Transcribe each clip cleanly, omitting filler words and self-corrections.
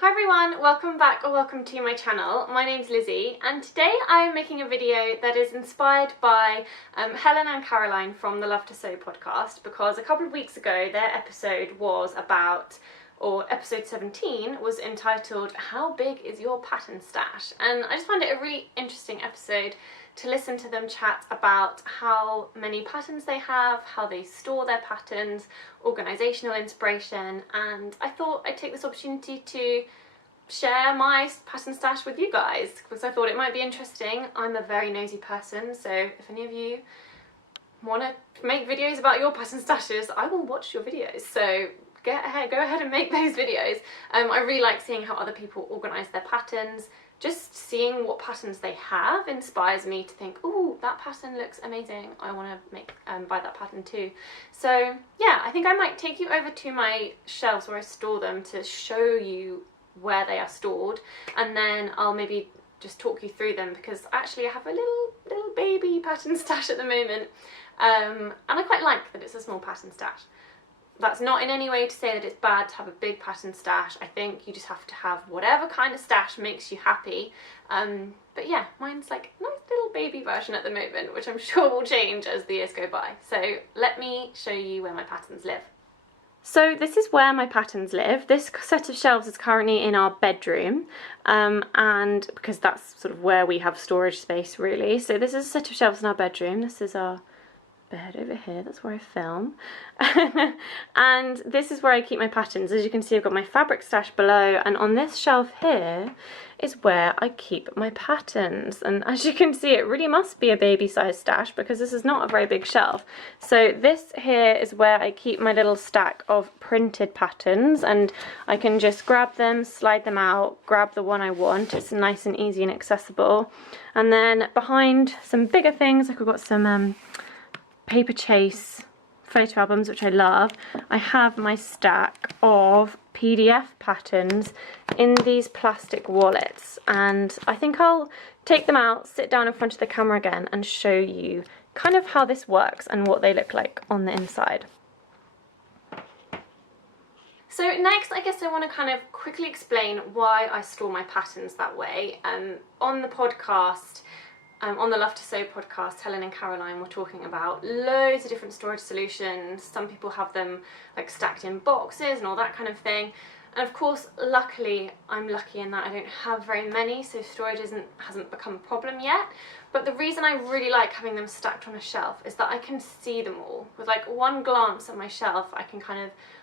Hi everyone, welcome back or welcome to my channel. My name's Lizzie and today I am making a video that is inspired by Helen and Caroline from the Love to Sew podcast, because a couple of weeks ago their episode was about, or episode 17 was entitled How Big Is Your Pattern Stash? And I just found it a really interesting episode to listen to them chat about how many patterns they have, how they store their patterns, organisational inspiration, and I thought I'd take this opportunity to share my pattern stash with you guys because I thought it might be interesting. I'm a very nosy person, so if any of you want to make videos about your pattern stashes, I will watch your videos, so go ahead and make those videos. I really like seeing how other people organise their patterns. Just seeing what patterns they have inspires me to think, oh, that pattern looks amazing, I want to make buy that pattern too. So yeah, I think I might take you over to my shelves where I store them to show you where they are stored, and then I'll maybe just talk you through them, because actually I have a little baby pattern stash at the moment, and I quite like that it's a small pattern stash. That's not in any way to say that it's bad to have a big pattern stash. I think you just have to have whatever kind of stash makes you happy. But yeah, mine's like a nice little baby version at the moment, which I'm sure will change as the years go by. So let me show you where my patterns live. So this is where my patterns live. This set of shelves is currently in our bedroom, and because that's sort of where we have storage space really. So this is a set of shelves in our bedroom. This is our bed over here, that's where I film. And this is where I keep my patterns. As you can see, I've got my fabric stash below, and on this shelf here is where I keep my patterns. And as you can see, it really must be a baby size stash because this is not a very big shelf. So this here is where I keep my little stack of printed patterns, and I can just grab them, slide them out, grab the one I want. It's nice and easy and accessible. And then behind some bigger things, like we've got some paper chase photo albums, which I love. I have my stack of PDF patterns in these plastic wallets, and I think I'll take them out, sit down in front of the camera again and show you kind of how this works and what they look like on the inside. So next, I guess I want to kind of quickly explain why I store my patterns that way. On the podcast, on the Love to Sew podcast, Helen and Caroline were talking about loads of different storage solutions. Some people have them like stacked in boxes and all that kind of thing. And of course, luckily, I'm lucky in that I don't have very many, so storage hasn't become a problem yet. But the reason I really like having them stacked on a shelf is that I can see them all. With like one glance at my shelf, I can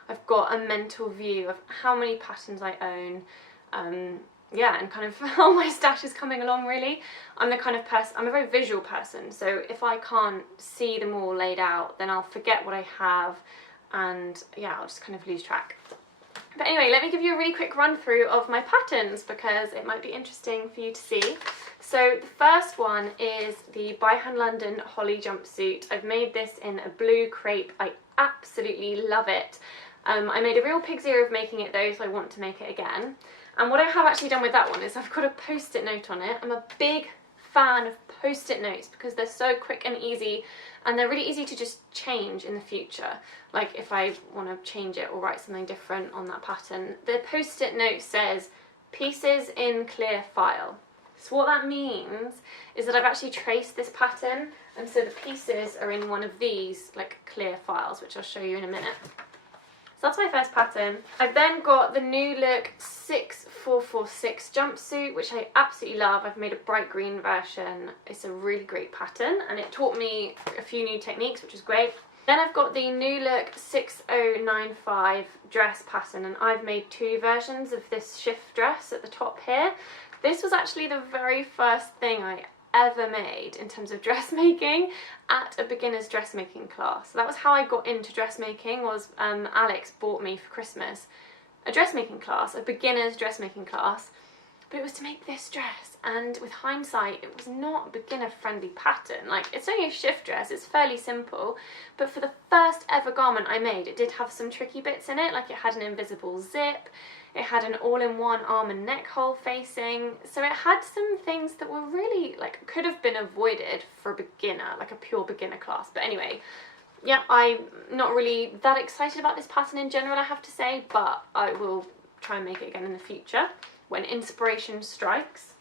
I've got a mental view of how many patterns I own, yeah, and kind of how my stash is coming along really. I'm the kind of person, I'm a very visual person, so if I can't see them all laid out, then I'll forget what I have, and yeah, I'll just kind of lose track. But anyway, let me give you a really quick run through of my patterns because it might be interesting for you to see. So the first one is the By Hand London Holly jumpsuit. I've made this in a blue crepe. I absolutely love it. I made a real pig's ear of making it though, so I want to make it again. And what I have actually done with that one is I've got a post-it note on it. I'm a big fan of post-it notes because they're so quick and easy, and they're really easy to just change in the future. Like if I want to change it or write something different on that pattern. The post-it note says, pieces in clear file. So what that means is that I've actually traced this pattern, and so the pieces are in one of these like clear files, which I'll show you in a minute. So that's my first pattern. I've then got the New Look 6446 jumpsuit, which I absolutely love. I've made a bright green version. It's a really great pattern, and it taught me a few new techniques, which is great. Then I've got the New Look 6095 dress pattern, and I've made two versions of this shift dress at the top here. This was actually the very first thing I ever made in terms of dressmaking at a beginner's dressmaking class. So that was how I got into dressmaking. Was Alex bought me for Christmas a dressmaking class, a beginner's dressmaking class, but it was to make this dress, and with hindsight it was not a beginner friendly pattern. Like, it's only a shift dress, it's fairly simple, but for the first ever garment I made, it did have some tricky bits in it. Like, it had an invisible zip, it had an all-in-one arm and neck hole facing, so it had some things that were really, like, could have been avoided for a beginner, like a pure beginner class. But anyway, yeah, I'm not really that excited about this pattern in general, I have to say, but I will try and make it again in the future when inspiration strikes.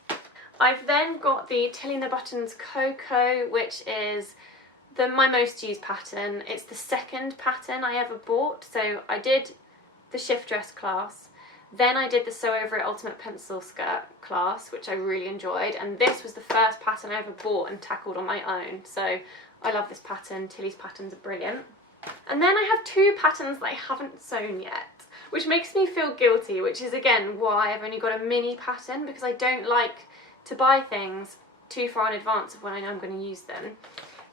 I've then got the Tilly the Buttons Coco, which is my most used pattern. It's the second pattern I ever bought. So I did the shift dress class, then I did the Sew Over It Ultimate Pencil Skirt class, which I really enjoyed, and this was the first pattern I ever bought and tackled on my own. So I love this pattern. Tilly's patterns are brilliant. And then I have two patterns that I haven't sewn yet, which makes me feel guilty, which is again why I've only got a mini pattern, because I don't like to buy things too far in advance of when I know I'm going to use them.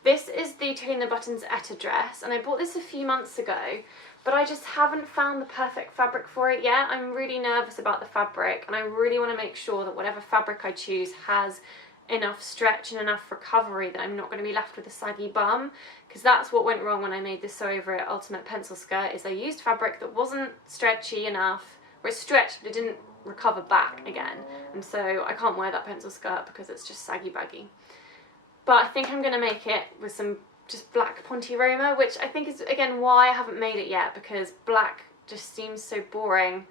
This is the Tilly the Buttons Etta dress, and I bought this a few months ago, but I just haven't found the perfect fabric for it yet. I'm really nervous about the fabric, and I really want to make sure that whatever fabric I choose has enough stretch and enough recovery that I'm not going to be left with a saggy bum, because that's what went wrong when I made this Sew Over It Ultimate Pencil Skirt, is I used fabric that wasn't stretchy enough, or it stretched but it didn't recover back again, and so I can't wear that pencil skirt because it's just saggy baggy. But I think I'm going to make it with some just black Ponte Roma, which I think is again why I haven't made it yet, because black just seems so boring.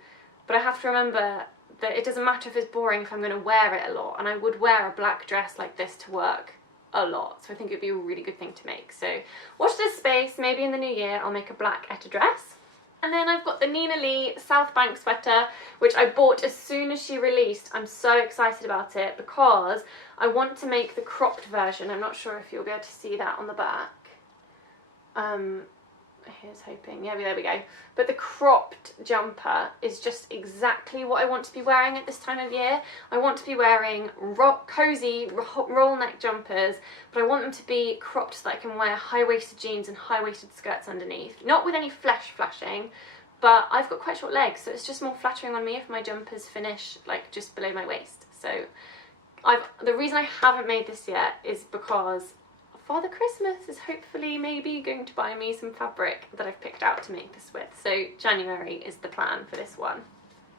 But I have to remember that it doesn't matter if it's boring if I'm going to wear it a lot, and I would wear a black dress like this to work a lot, so I think it would be a really good thing to make. So watch this space, maybe in the new year I'll make a black Etta dress. And then I've got the Nina Lee Southbank sweater, which I bought as soon as she released. I'm so excited about it because I want to make the cropped version. I'm not sure if you'll be able to see that on the back. Here's hoping. Yeah, there we go. But the cropped jumper is just exactly what I want to be wearing at this time of year. I want to be wearing cozy roll neck jumpers, but I want them to be cropped so that I can wear high-waisted jeans and high-waisted skirts underneath. Not with any flesh flashing, but I've got quite short legs, so it's just more flattering on me if my jumpers finish like just below my waist. So the reason I haven't made this yet is because Father Christmas is hopefully maybe going to buy me some fabric that I've picked out to make this with. So January is the plan for this one.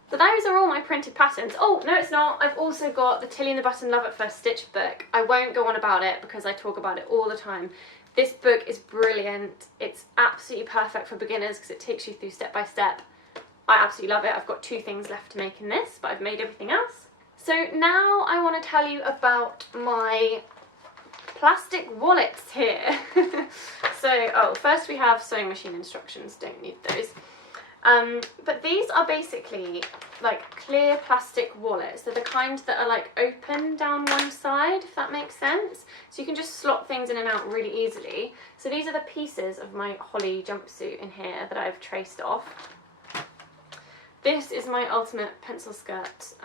So those are all my printed patterns. Oh, no it's not. I've also got the Tilly and the Button Love at First Stitch book. I won't go on about it because I talk about it all the time. This book is brilliant. It's absolutely perfect for beginners because it takes you through step by step. I absolutely love it. I've got 2 things left to make in this, but I've made everything else. So now I want to tell you about my plastic wallets here. So, first we have sewing machine instructions, don't need those. But these are basically like clear plastic wallets. They're the kind that are like open down one side, if that makes sense. So you can just slot things in and out really easily. So these are the pieces of my Holly jumpsuit in here that I've traced off. This is my ultimate pencil skirt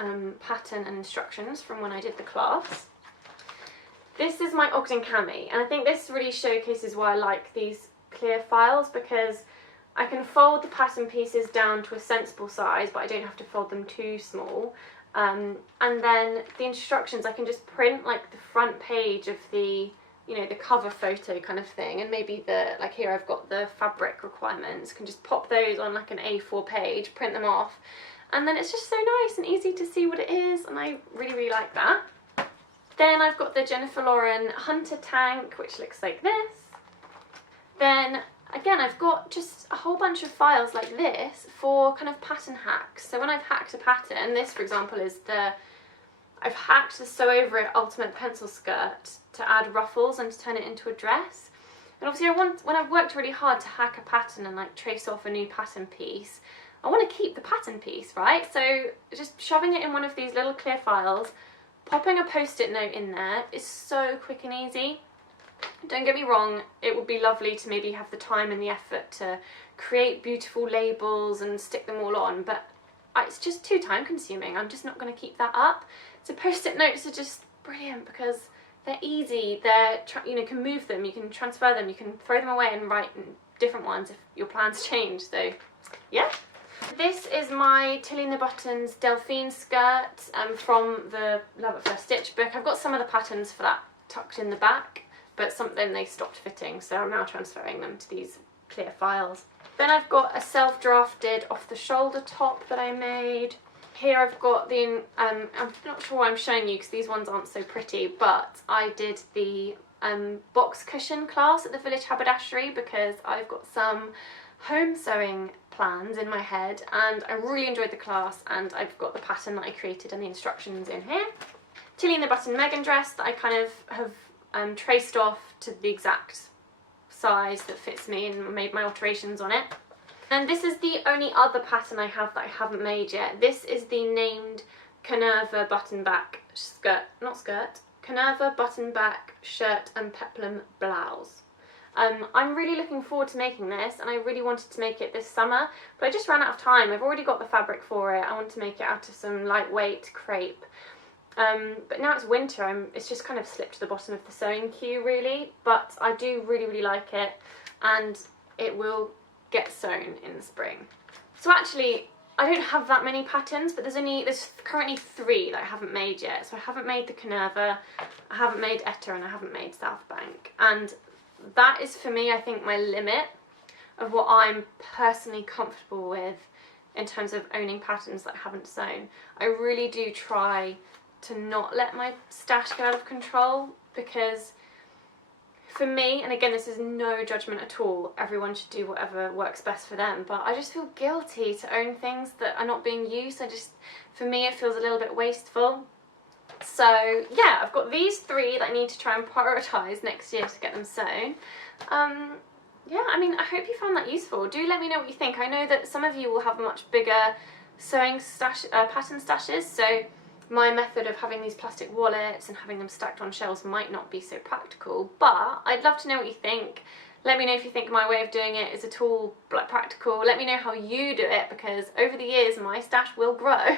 pattern and instructions from when I did the class. This is my Ogden Cami, and I think this really showcases why I like these clear files, because I can fold the pattern pieces down to a sensible size, but I don't have to fold them too small. And then the instructions, I can just print like the front page of the, you know, the cover photo kind of thing, and maybe the, like here I've got the fabric requirements, can just pop those on like an A4 page, print them off, and then it's just so nice and easy to see what it is, and I really, really like that. Then I've got the Jennifer Lauren Hunter tank, which looks like this. Then again, I've got just a whole bunch of files like this for kind of pattern hacks. So when I've hacked a pattern, this for example is I've hacked the Sew Over It Ultimate Pencil Skirt to add ruffles and to turn it into a dress. And obviously when I've worked really hard to hack a pattern and like trace off a new pattern piece, I want to keep the pattern piece, right? So just shoving it in one of these little clear files, popping a post-it note in there is so quick and easy. Don't get me wrong, it would be lovely to maybe have the time and the effort to create beautiful labels and stick them all on, but it's just too time consuming. I'm just not going to keep that up. So post-it notes are just brilliant because they're easy, you can move them, you can transfer them, you can throw them away and write different ones if your plans change. So yeah. This is my Tilly and the Buttons Delphine skirt from the Love at First Stitch book. I've got some of the patterns for that tucked in the back, but then they stopped fitting, so I'm now transferring them to these clear files. Then I've got a self-drafted off-the-shoulder top that I made. Here I've got the, I'm not sure why I'm showing you because these ones aren't so pretty, but I did the box cushion class at the Village Haberdashery because I've got some home sewing plans in my head, and I really enjoyed the class, and I've got the pattern that I created and the instructions in here. Tilly in the button Megan dress that I kind of have traced off to the exact size that fits me and made my alterations on it. And this is the only other pattern I have that I haven't made yet. This is the named Kanerva button back skirt, Kanerva button back shirt and Peplum blouse. I'm really looking forward to making this, and I really wanted to make it this summer, but I just ran out of time. I've already got the fabric for it. I want to make it out of some lightweight crepe. But now it's winter, it's just kind of slipped to the bottom of the sewing queue really, but I do really like it, and it will get sewn in the spring. So actually, I don't have that many patterns, but there's currently 3 that I haven't made yet. So I haven't made the Kanerva, I haven't made Etta, and I haven't made Southbank. And that is, for me, I think my limit of what I'm personally comfortable with in terms of owning patterns that I haven't sewn. I really do try to not let my stash get out of control, because for me, and again this is no judgment at all, everyone should do whatever works best for them, but I just feel guilty to own things that are not being used. For me it feels a little bit wasteful. So yeah, I've got these 3 that I need to try and prioritise next year to get them sewn. Yeah, I mean, I hope you found that useful. Do let me know what you think. I know that some of you will have much bigger sewing pattern stashes, so my method of having these plastic wallets and having them stacked on shelves might not be so practical, but I'd love to know what you think. Let me know if you think my way of doing it is at all practical. Let me know how you do it, because over the years my stash will grow.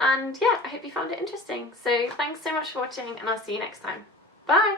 And yeah, I hope you found it interesting. So thanks so much for watching, and I'll see you next time. Bye!